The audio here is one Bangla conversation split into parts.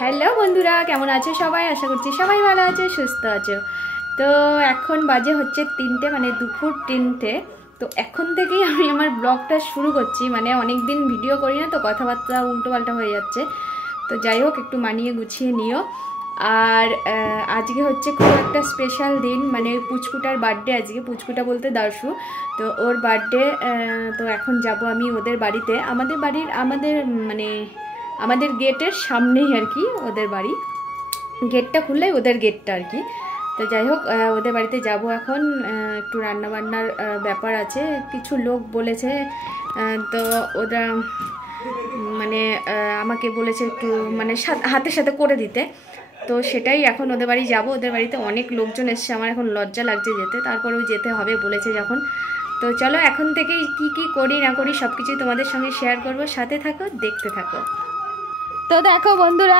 হ্যালো বন্ধুরা, কেমন আছো সবাই? আশা করছি সবাই ভালো আছো, সুস্থ আছো। তো এখন বাজে হচ্ছে 3টে, মানে দুপুর 3টে। তো এখন থেকেই আমি আমার ব্লগটা শুরু করছি। মানে অনেক দিন ভিডিও করি না, তো কথাবার্তা উল্টোপাল্টা হয়ে যাচ্ছে। তো যাই হোক, একটু মানিয়ে গুছিয়ে নিও। আর আজকে হচ্ছে খুব একটা স্পেশাল দিন, মানে পুচকুটার বার্থডে আজকে। পুচকুটা বলতে দর্শু। তো ওর বার্থডে। তো এখন যাব আমি ওদের বাড়িতে। আমাদের গেটের সামনেই আর কি ওদের বাড়ি। গেটটা খুললেই ওদের গেটটা আর কি। তো যাই হোক, ওদের বাড়িতে যাব এখন। একটু রান্নাবান্নার ব্যাপার আছে, কিছু লোক বলেছে। তো ওরা মানে আমাকে বলেছে একটু মানে হাতের সাথে করে দিতে। তো সেটাই এখন ওদের বাড়ি যাব। ওদের বাড়িতে অনেক লোকজন এসছে, আমার এখন লজ্জা লাগছে যেতে, তারপরেও যেতে হবে বলেছে যখন। তো চলো, এখন থেকেই কি করি না করি সব কিছুই তোমাদের সঙ্গে শেয়ার করব। সাথে থাকো, দেখতে থাকো। তো দেখো বন্ধুরা,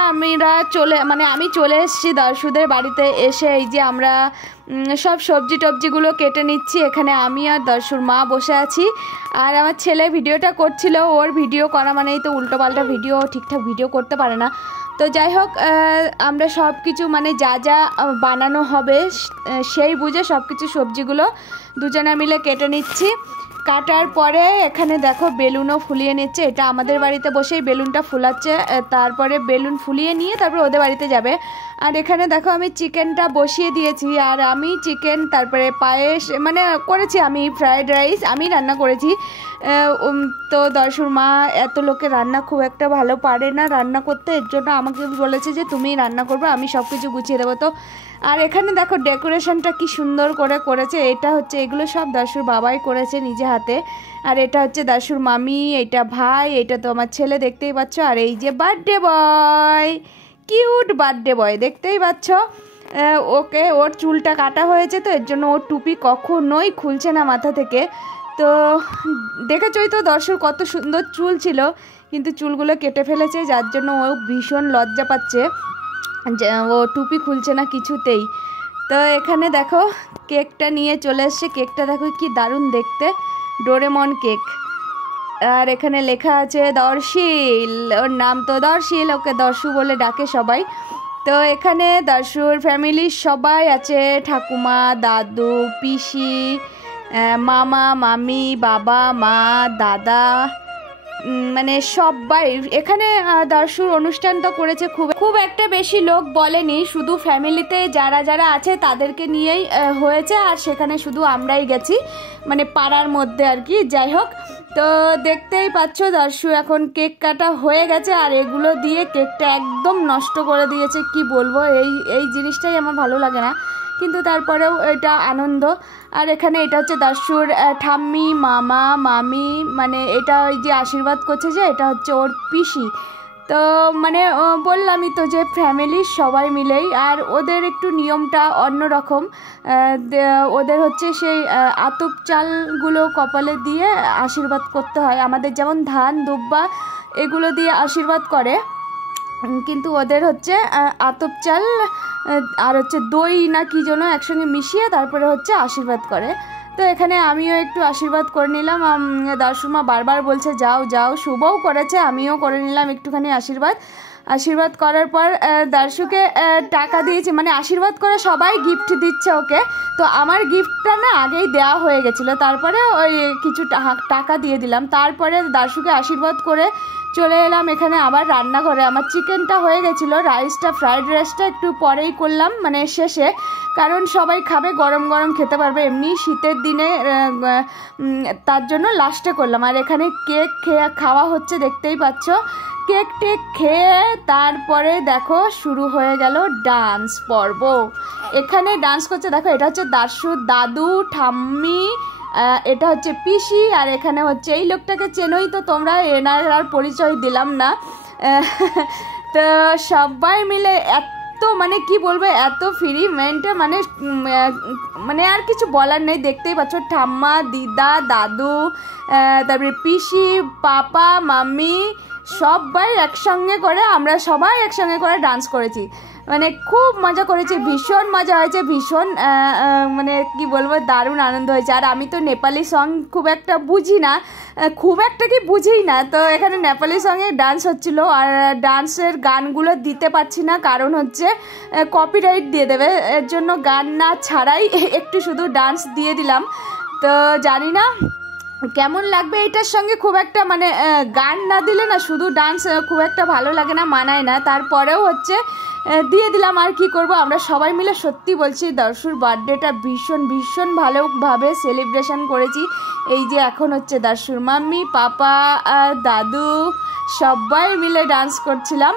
আমি চলে এসেছি দর্শুদের বাড়িতে। এসে এই যে আমরা সব সবজি টবজিগুলো কেটে নিচ্ছি। এখানে আমি আর দর্শুর মা বসে আছি। আর আমার ছেলে ভিডিওটা করছিল। ওর ভিডিও করা মানেই তো উল্টোপাল্টা ভিডিও, ঠিকঠাক ভিডিও করতে পারে না। তো যাই হোক, আমরা সব কিছু মানে যা যা বানানো হবে সেই বুঝে সব কিছু সবজিগুলো দুজনে মিলে কেটে নিচ্ছি। কাটার পরে এখানে দেখো বেলুনও ফুলিয়ে নিচ্ছে। এটা আমাদের বাড়িতে বসেই বেলুনটা ফুলাচ্ছে, তারপরে বেলুন ফুলিয়ে নিয়ে তারপরে ওদের বাড়িতে যাবে। আর এখানে দেখো আমি চিকেনটা বসিয়ে দিয়েছি। আর আমি চিকেন, তারপরে পায়েস মানে করেছি, আমি ফ্রায়েড রাইস আমি রান্না করেছি। তো দর্শুর মা এত লোকে রান্না খুব একটা ভালো পারে না রান্না করতে, এর জন্য আমাকে বলেছে যে তুমি রান্না করবে, আমি সব কিছু গুছিয়ে দেবো। তো আর এখানে দেখো ডেকোরেশনটা কি সুন্দর করে করেছে। এটা হচ্ছে, এগুলো সব দর্শুর বাবাই করেছে নিজে হাতে। আর এটা হচ্ছে দর্শুর মামি, এটা ভাই, এটা তো আমার ছেলে, দেখতেই পাচ্ছ। আর এই যে birthday boy, cute birthday boy, দেখতেই পাচ্ছ। ওকে, ওর চুলটা কাটা হয়েছে, তো এর জন্য ওর টুপি কখনোই খুলছে না মাথা থেকে। তো দেখেছই তো দর্শুর কত সুন্দর চুল ছিল, কিন্তু চুলগুলো কেটে ফেলেছে, যার জন্য ও ভীষণ লজ্জা পাচ্ছে যে ও টুপি খুলছে না কিছুতেই। তো এখানে দেখো কেকটা নিয়ে চলে এসছে। কেকটা দেখো কি দারুণ দেখতে, ডোরেমন কেক। আর এখানে লেখা আছে দর্শিল, ওর নাম তো দর্শিল, ওকে দর্শু বলে ডাকে সবাই। তো এখানে দর্শুর ফ্যামিলির সবাই আছে, ঠাকুমা, দাদু, পিসি, মামা, মামি, বাবা, মা, দাদা, মানে সবাই এখানে। দর্শুর অনুষ্ঠানটা করেছে, খুব একটা বেশি লোক বলেনি, শুধু ফ্যামিলিতে যারা যারা আছে তাদেরকে নিয়েই হয়েছে। আর সেখানে শুধু আমরাই গেছি, মানে পাড়ার মধ্যে আর কি। যাই হোক, তো দেখতেই পাচ্ছ দর্শু এখন কেক কাটা হয়ে গেছে। আর এগুলো দিয়ে কেকটা একদম নষ্ট করে দিয়েছে, কি বলবো। এই জিনিসটাই আমার ভালো লাগে না, কিন্তু তারপরেও এটা আনন্দ। আর এখানে এটা হচ্ছে দর্শুর ঠাম্মি, মামা, মামি, মানে এটা ওই যে আশীর্বাদ করছে যে, এটা হচ্ছে ওর পিসি। তো মানে বললামই তো যে ফ্যামিলির সবাই মিলেই। আর ওদের একটু নিয়মটা অন্যরকম। ওদের হচ্ছে সেই আতপ চালগুলো কপালে দিয়ে আশীর্বাদ করতে হয়। আমাদের যেমন ধান, দুব্বা এগুলো দিয়ে আশীর্বাদ করে, কিন্তু ওদের হচ্ছে আতপ চাল আর হচ্ছে দই না কি যেন একসঙ্গে মিশিয়ে তারপরে হচ্ছে আশীর্বাদ করে। তো এখানে আমিও একটু আশীর্বাদ করে নিলাম। দাসুমা বারবার বলছে যাও যাও, শুভও করেছে, আমিও করে নিলাম একটুখানি আশীর্বাদ করার পর দার্শুকে টাকা দিয়েছি, মানে আশীর্বাদ করে সবাই গিফট দিচ্ছে ওকে। তো আমার গিফটটা না আগেই দেওয়া হয়ে গেছিলো, তারপরে ওই কিছু টাকা দিয়ে দিলাম। তারপরে দার্শুকে আশীর্বাদ করে চলে এলাম এখানে আবার রান্নাঘরে। আমার চিকেনটা হয়ে গেছিলো, ফ্রায়েড রাইসটা একটু পরেই করলাম, মানে শেষে, কারণ সবাই খাবে, গরম গরম খেতে পারবে, এমনি শীতের দিনে, তার জন্য লাস্টে করলাম। আর এখানে কেক খাওয়া হচ্ছে, দেখতেই পাচ্ছ। কেক টেক খেয়ে তারপরে দেখো শুরু হয়ে গেল ডান্স পর্ব। এখানে ডান্স করছে দেখো, এটা হচ্ছে দার্শুর দাদু, ঠাম্মি, এটা হচ্ছে পিসি। আর এখানে হচ্ছে এই লোকটাকে চেনোই তো তোমরা, এনার আর পরিচয় দিলাম না। তো সবাই মিলে এত, মানে কি বলবো, এত ফ্রি মেন্টে, মানে আর কিছু বলার নেই। দেখতেই পাচ্ছ ঠাম্মা, দিদা, দাদু, তারপরে পিসি, পাপা, মাম্মি, সবাই একসঙ্গে করে আমরা সবাই একসঙ্গে করে ডান্স করেছি, মানে খুব মজা করেছি, ভীষণ মজা হয়েছে, ভীষণ মানে কি বলবো দারুণ আনন্দ হয়েছে। আর আমি তো নেপালি সং খুব একটা বুঝি না, খুব একটা কি বুঝিই না, তো এখানে নেপালি সঙ্গে ডান্স হচ্ছিল। আর ডান্সের গানগুলো দিতে পারছি না, কারণ হচ্ছে কপিরাইট দিয়ে দেবে, এর জন্য গান না ছাড়াই একটু শুধু ডান্স দিয়ে দিলাম। তো জানি না কেমন লাগবে এটার সঙ্গে, খুব একটা মানে গান না দিলে না শুধু ডান্স খুব একটা ভালো লাগে না, মানায় না, তারপরেও হচ্ছে দিয়ে দিলাম। আর কি করব, আমরা সবাই মিলে সত্যি বলছি দর্শুর বার্থডেটা ভীষণ ভীষণ ভালোভাবে সেলিব্রেশন করেছি। এই যে এখন হচ্ছে দর্শুর মাম্মি, পাপা, দাদু সবাই মিলে ডান্স করছিলাম।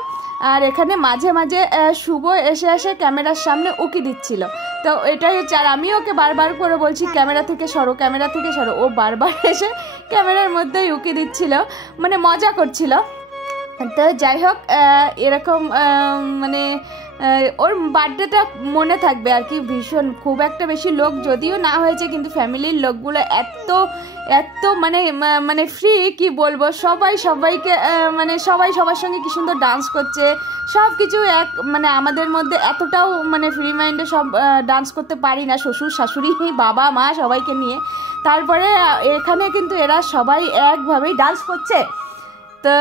আর এখানে মাঝে মাঝে শুভ এসে এসে ক্যামেরার সামনে উকি দিচ্ছিল, তো এটাই হচ্ছে। আর আমি ওকে বারবার করে বলছি ক্যামেরা থেকে সরো, ক্যামেরা থেকে সরো, ও বারবার এসে ক্যামেরার মধ্যেই উকি দিচ্ছিল, মানে মজা করছিল। তো যাই হোক, এরকম মানে ওর বার্থডেটা মনে থাকবে আর কি ভীষণ। খুব একটা বেশি লোক যদিও না হয়েছে, কিন্তু ফ্যামিলির লোকগুলো এত এত মানে মানে ফ্রি কি বলবো, সবাই সবাইকে মানে সবাই সবার সঙ্গে কি সুন্দর ডান্স করছে, সব কিছু এক মানে আমাদের মধ্যে এতটাও মানে ফ্রি মাইন্ডে সব ডান্স করতে পারি না, শ্বশুর শাশুড়ি বাবা মা সবাইকে নিয়ে। তারপরে এখানে কিন্তু এরা সবাই একভাবেই ডান্স করছে। তো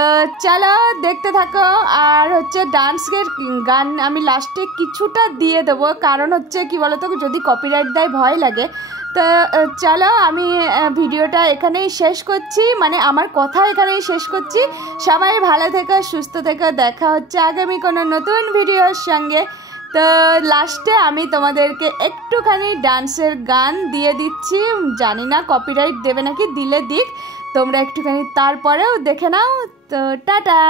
চলো দেখতে থাকো। আর হচ্ছে ডান্সের গান আমি লাস্টে কিছুটা দিয়ে দেবো, কারণ হচ্ছে কি বলতো যদি কপিরাইট দেয় ভয় লাগে। তো চলো আমি ভিডিওটা এখানেই শেষ করছি, মানে আমার কথা এখানেই শেষ করছি। সবাই ভালো থেকো, সুস্থ থেকো, দেখা হচ্ছে আগামী কোনো নতুন ভিডিওর সঙ্গে। তো লাস্টে আমি তোমাদেরকে একটুখানি ডান্সের গান দিয়ে দিচ্ছি, জানি না কপিরাইট দেবে নাকি, দিলে দিক, তোমরা একটুখানি তারপরেও দেখে নাও। তো টাটা।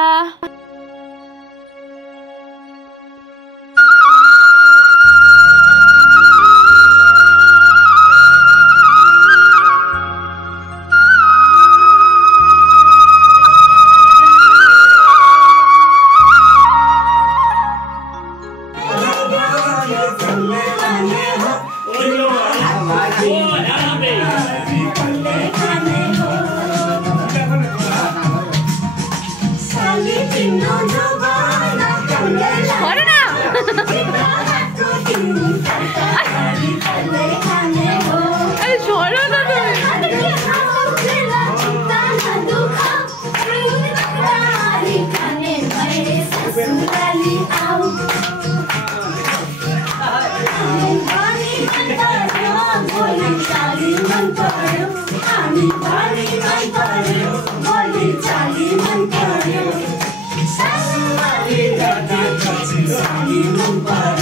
Bye.